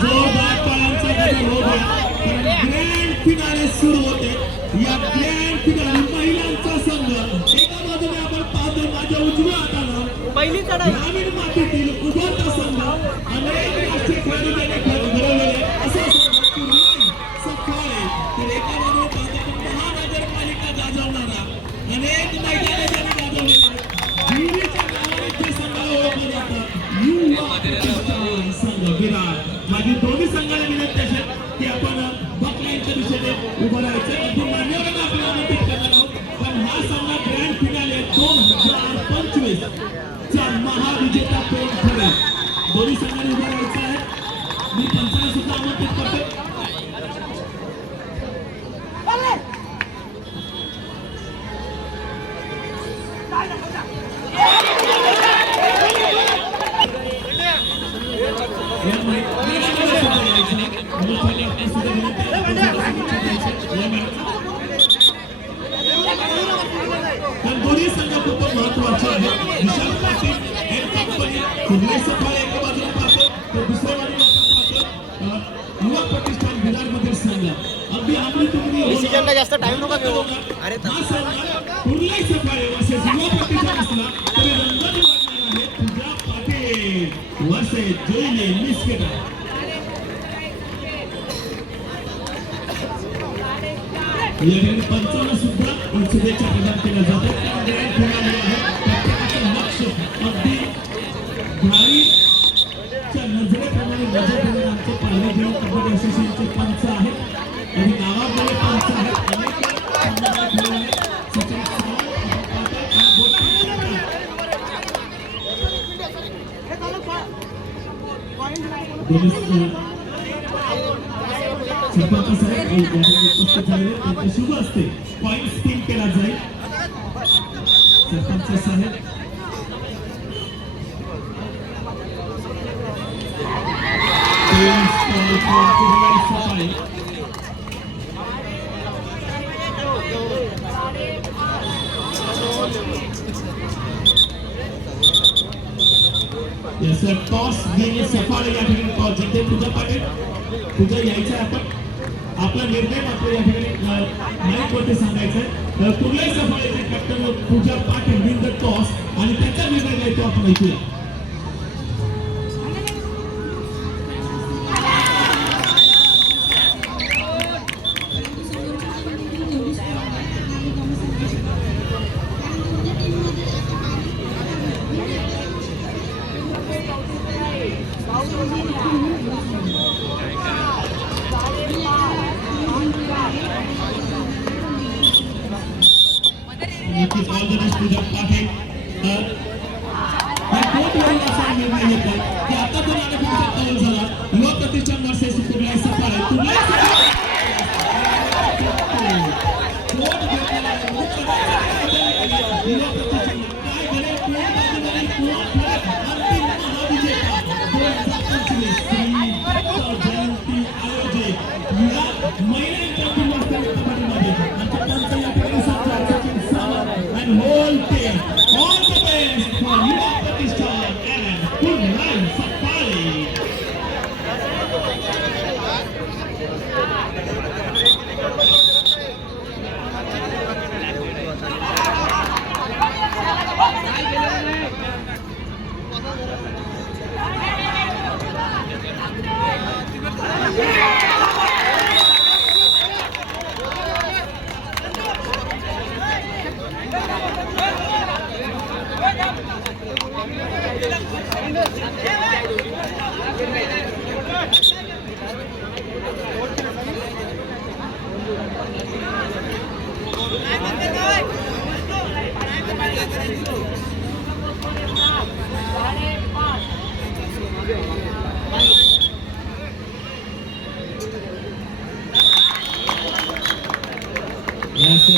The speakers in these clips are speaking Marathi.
जोरदार टाळ्यांचा गजर होऊ द्या, कारण ग्रँड फिनाले सुरू होते. या ग्रँड फिनाले महिलांचा संघ एका बाजूने आपण पाहतो माझ्या उजव्या हाताला ग्रामीण मातीतील उभरता संघ अनेक राष्ट्रीय खेळाडू घडवलेले असं सफाळे, तर एका बाजूने पाहतो महानगरपालिका गाजवणारा अनेक मैदाने त्यांनी गाजवलेले दिल्लीच्या नावाने ते संघाला ओळखलं जातं युवा संघ विराट. माझी दोन्ही संघाला विनंती असेल की आपण बकलाईनच्या दिशेने उभं राहायचं. अगदी मान्यवरांना आपल्याला आमंत्रित करणार आहोत, पण हा सामना ग्रँड फिनाले 2025 चा महाविजेता कोण ठरेल. दोन्ही संघाने उभं राहायचं आहे. मी पंचांना सुद्धा आमंत्रित करतो. दोन्ही संघ खूप महत्वाचे आहेत. विशाल पाटील एंड कंपनी कुर्ले सफाळे एका बाजूला पाहतो, तर दुसऱ्या बाजूला पाहतो युवा प्रतिष्ठान विरारमधील संघ. अगदी आपली तुम्ही जास्त टाइम नका घेऊ. अरे कुर्ले सफाळे वर्सेस युवा प्रतिष्ठान असला तरी रंगत वाढणार आहे. पूजा पाटील वर्सेस जोईले मिस्केटा. या ठिकाणी पंचांना सुद्धा शुभेच्छा प्रदान केल्या जातात. प्रत्येकाचं लक्ष अगदी गाडीच्या नजरेप्रमाणे नजरेप्रमाणे आमचे पालवे घेऊन कबड्डी असोसिएशनचे पंच आहेत आणि नावाकडे पंच आहेत. सरपंच साहेब उपस्थित झालेले त्यांचे शुभ असते पॉइंट स्कीम केला जाईल. सरपंच साहेब टॉस घेणे सफाळे या ठिकाणी टॉस जिंकते पूजा पाटील. पूजा यायचं आहे, आपण आपला निर्णय मात्र या ठिकाणी माईकवरती सांगायचा आहे. कुर्ले सफाळेचे captain Pooja Patil win the toss आणि त्याचा निर्णय द्यायचो आपण ऐकूया. युवा प्रतिष्ठान वर्सेस कुर्ले सफाळे.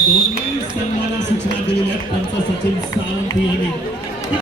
दोन्ही संघाला सूचना दिलेल्या पंच सचिन सावंत यांनी